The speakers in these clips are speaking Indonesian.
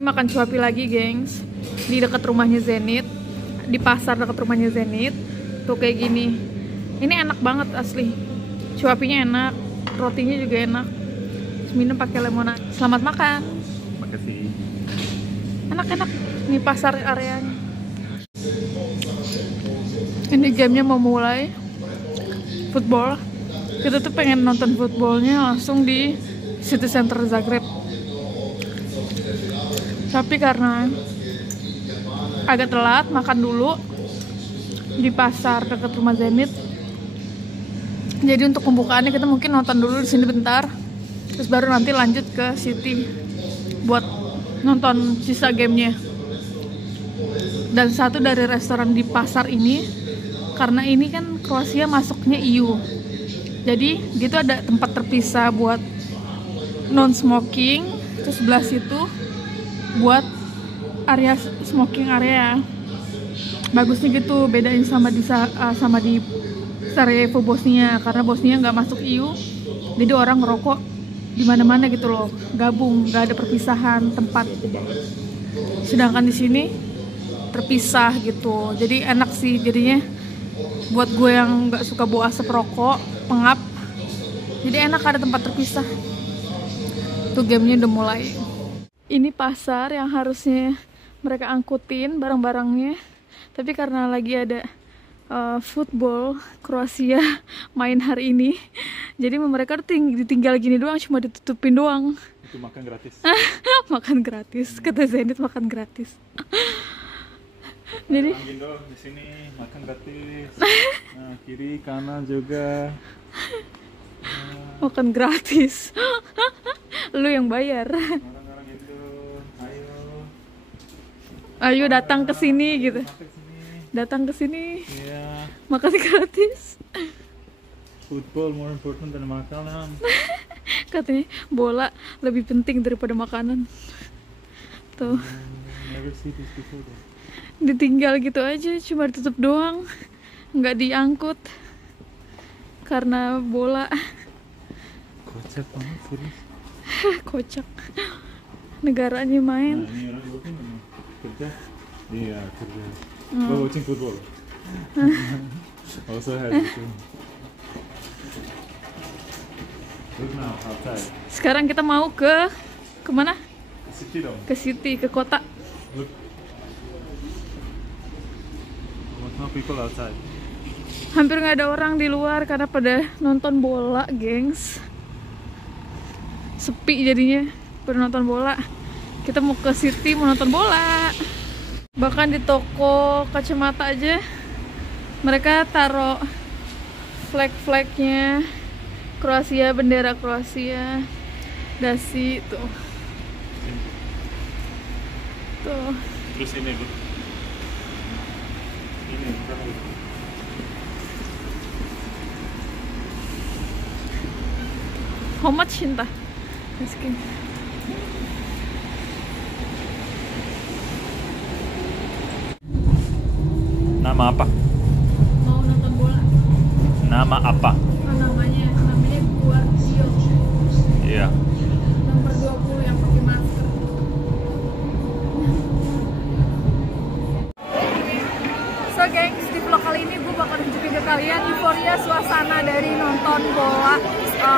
Makan cuapi lagi, gengs, di dekat rumahnya Zenith, di pasar dekat rumahnya Zenith. Tuh kayak gini. Ini enak banget asli. Cuapinya enak, rotinya juga enak. Terus minum pakai lemonade. Selamat makan. Makasih. Enak-enak. Ini pasar areanya. Ini gamenya mau mulai. Football. Kita tuh pengen nonton footballnya langsung di City Center Zagreb. Tapi karena agak telat, makan dulu di pasar dekat rumah Zenith. Jadi untuk pembukaannya kita mungkin nonton dulu di sini bentar, terus baru nanti lanjut ke City buat nonton sisa gamenya. Dan satu dari restoran di pasar ini, karena ini kan Kroasia masuknya EU, jadi dia tuh ada tempat terpisah buat non smoking, terus sebelah situ buat area smoking area. Bagusnya gitu, bedain sama di Sarajevo Bosnia, karena Bosnia nggak masuk EU, jadi orang ngerokok di mana-mana gitu loh, gabung, nggak ada perpisahan tempat. Sedangkan di sini terpisah gitu, jadi enak sih jadinya buat gue yang nggak suka bau asap rokok, pengap, jadi enak ada tempat terpisah. Tuh gamenya udah mulai. Ini pasar yang harusnya mereka angkutin barang-barangnya, tapi karena lagi ada football Kroasia main hari ini, jadi mereka ditinggal gini doang, cuma ditutupin doang. Itu makan gratis. Makan gratis, kata Zenith makan gratis. Jadi di sini makan gratis. Nah, kiri kanan juga. makan gratis. Lu yang bayar. Ayo datang ke sini gitu. Datang ke sini. Iya. Makan gratis. Football more important than makanan. Katanya bola lebih penting daripada makanan. Tuh. Never see this before. Ditinggal gitu aja, cuma ditutup doang. Nggak diangkut. Karena bola. Kocak banget, serius. Kocak. Negaranya main. Nah, ini orang working kerja. Iya, kerja. Watching football. Also has itu. Look now, outside. Sekarang kita mau ke mana? Ke city dong. Ke city, ke kota. Look. No people outside. Hampir nggak ada orang di luar karena pada nonton bola, gengs. Sepi jadinya pada nonton bola. Kita mau ke city mau nonton bola. Bahkan di toko kacamata aja mereka taruh flag-flagnya Kroasia, bendera Kroasia, dasi tuh. Tuh. Terus ini Bu. Ini bukan Bu. How much cinta? Asking. Nama apa? Mau nonton bola. Nama apa? Oh, namanya Guardio. Iya. Nomor 20 yang pakai masker. So gengs, di vlog kali ini gue bakal tunjukin ke kalian euforia suasana dari nonton bola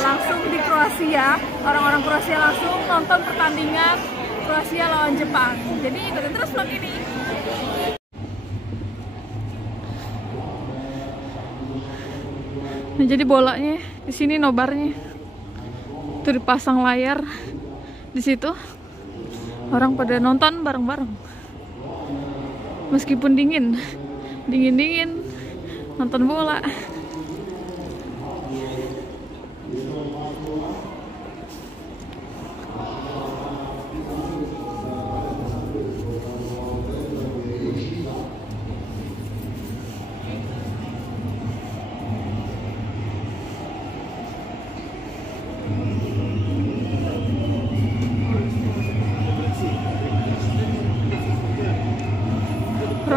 langsung di Kroasia. Orang-orang Kroasia langsung nonton pertandingan Kroasia lawan Jepang. Jadi ikutin terus vlog ini. Nah, jadi bolanya di sini nobarnya. Tuh dipasang layar di situ. Orang pada nonton bareng-bareng. Meskipun dingin nonton bola.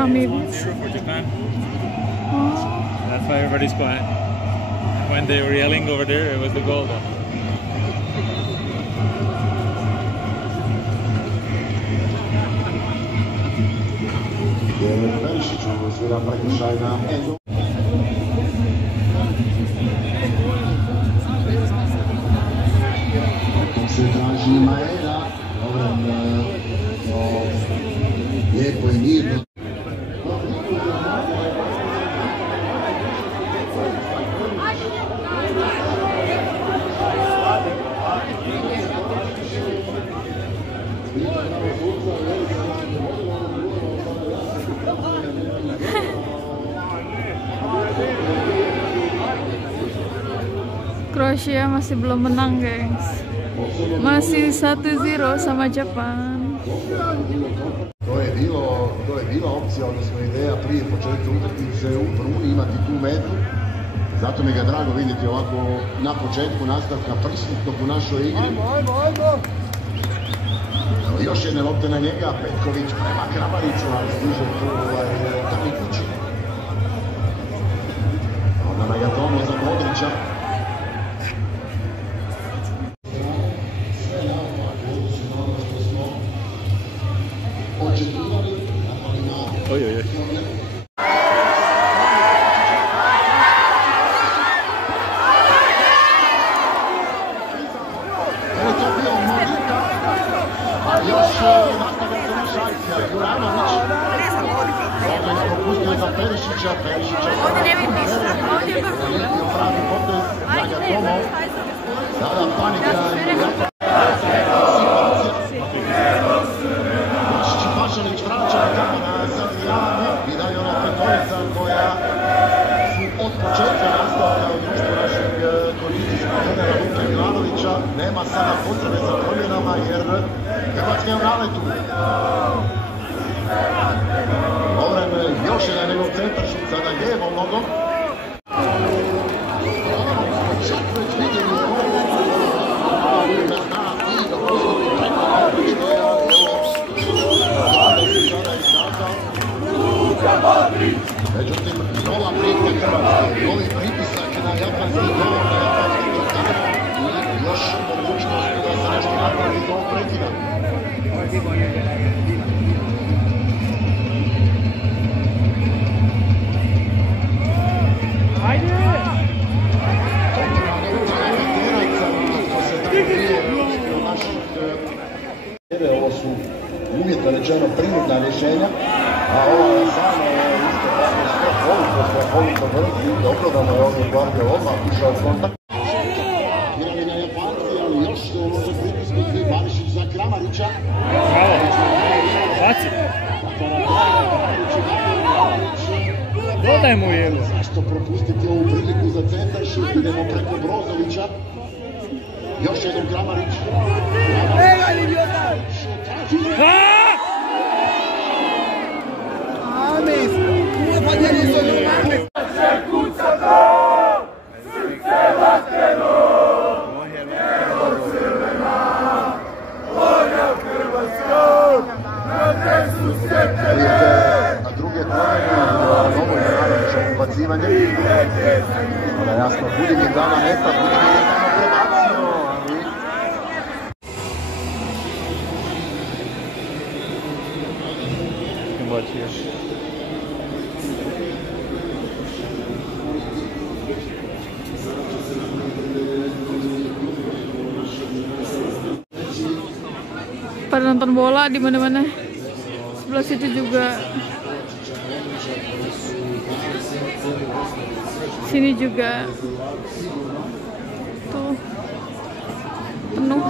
Miami it's Beach. 1-0 for Japan. Oh. That's why everybody's quiet. When they were yelling over there, it was the goal though. Perišiću svira prekršaj na Enzo. Se traži Maeda, Lovren lijepo i mirno. Kroasia masih belum menang, gengs. Masih 1-0 sama Jepang. To je bila opcija, odnosno ideja prije početka utakmice u Bruni imati tu metu. Zato mi ga drago vidjeti ovako na početku nastavka prsnutnog u našoj igri. Evo, još jedne lopte na njega, Petković prema Kramariću, ali stiže tu Tamikuć. Onda Nagatomo za Modrića. Oj, oj, oj. Još nastavlja se naša akcija, Juranović. Ovdje je propustio za Perišića, Ovdje ne vidiš, ovdje je brzo. pravi potez, Nagatomo. Sada panika i Pašalić vraća tamo na Sadrijane i dalje ona petorica koja su od početka nastavlja u društvu našeg kondicijskog trenera Luka Milanovića. Nema sada potrebe za promjenama jer Hrvatska je u naletu. Lovren još jedan njegov centar šut sada lijevom nogom. Čak već vidjeli međutim, nova prijetnja Hrvatske, novi pritisak na japanski gol, na japanski gol i još mogućnost da se nešto napravi do prekida. Ovo su uvjetno rečeno prinudna rješenja, a ova je samo isto tako koliko vrti. Dobro da mu je ovdje Gvardio odmah ušao u kontakt. Kirali na Japanci, ali još može pritisnuti Barišić za Kramarića. Bravo! Baci! Dodaj mu jednu! Zašto propustiti ovu priliku za centar šut? Idemo preko Brozovića. Još jednom Kramarić. Na druge promjene, novo je naravno ubacivanje. Onda jasno, Budimir dana meta, Budimir je dana prebacio, ali... Pada nonton bola di mana-mana. Sebelah situ juga. Sini juga. Tuh. Penuh.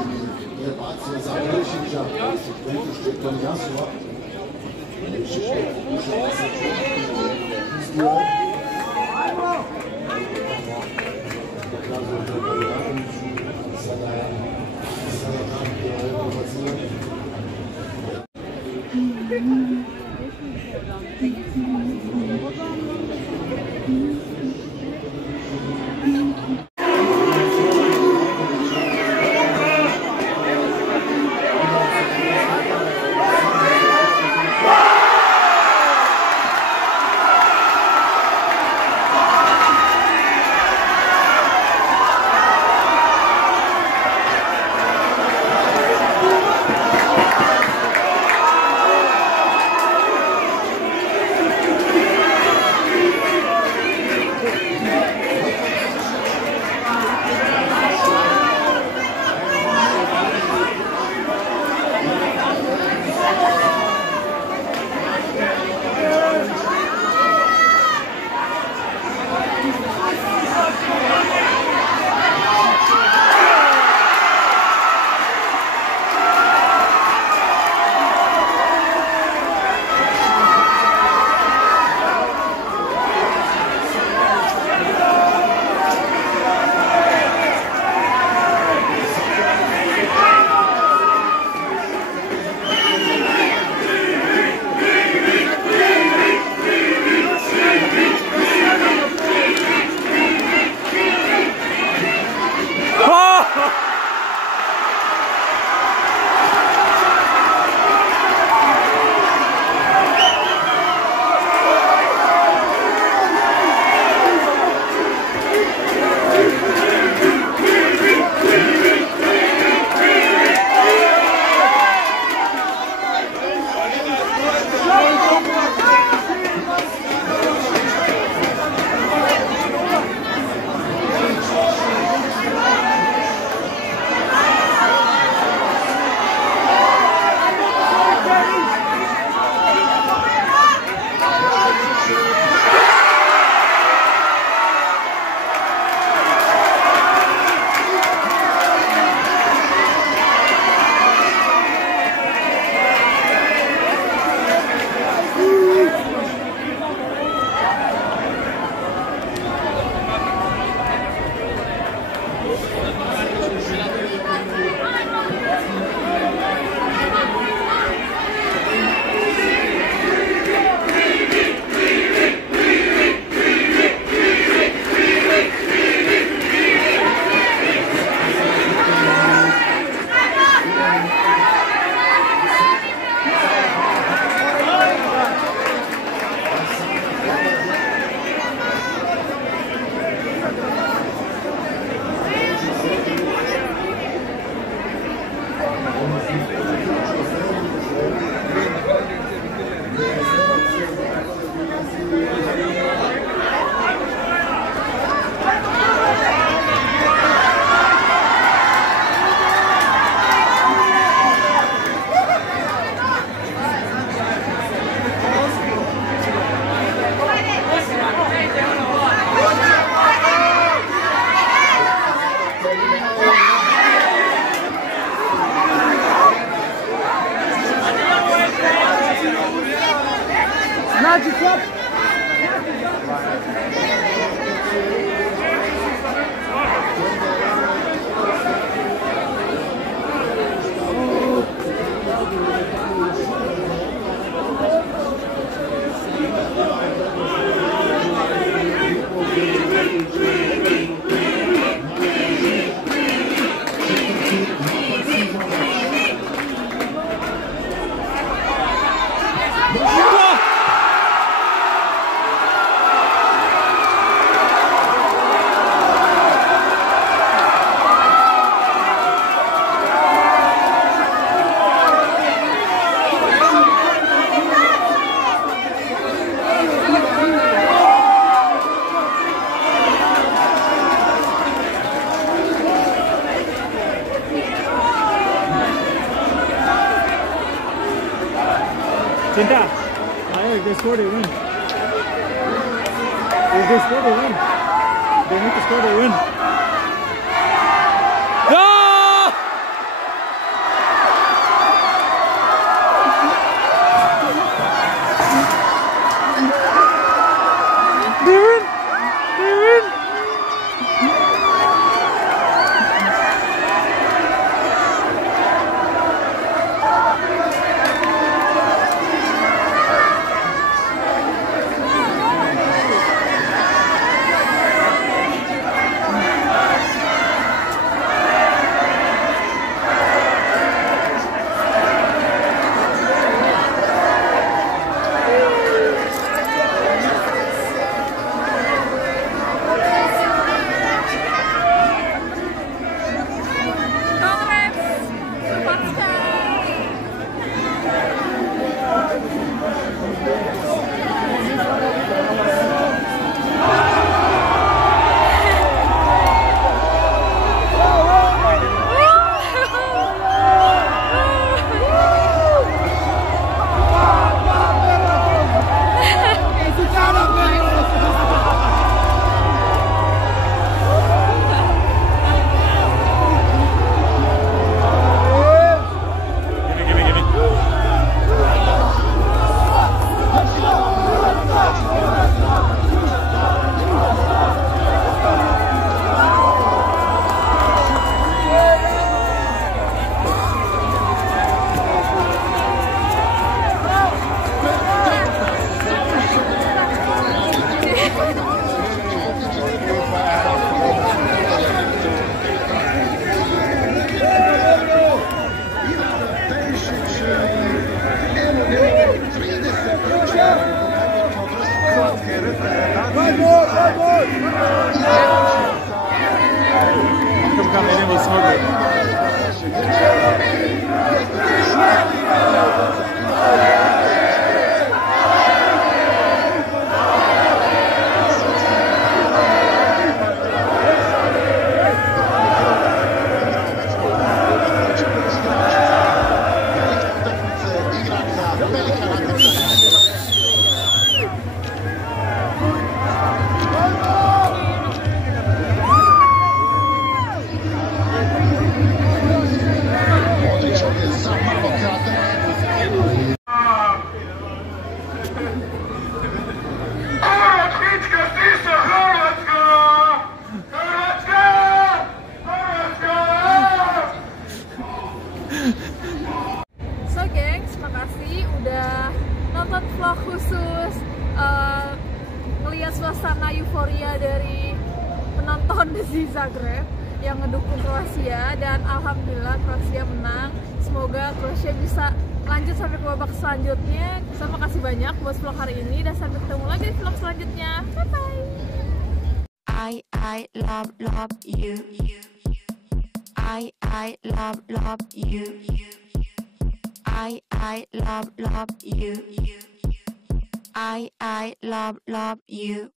Cinta. Ayo, if they score, they win. If they score, they win. They need to score, they win. Go! They win! They win! So gengs, makasih udah nonton vlog khusus ngelihat suasana euforia dari penonton di Zagreb yang ngedukung Kroasia, dan alhamdulillah Kroasia menang. Semoga Kroasia bisa lanjut sampai ke babak selanjutnya. Terima kasih banyak buat vlog hari ini, dan sampai ketemu lagi di vlog selanjutnya. Bye bye. I love you. I love you. I love you. I love you.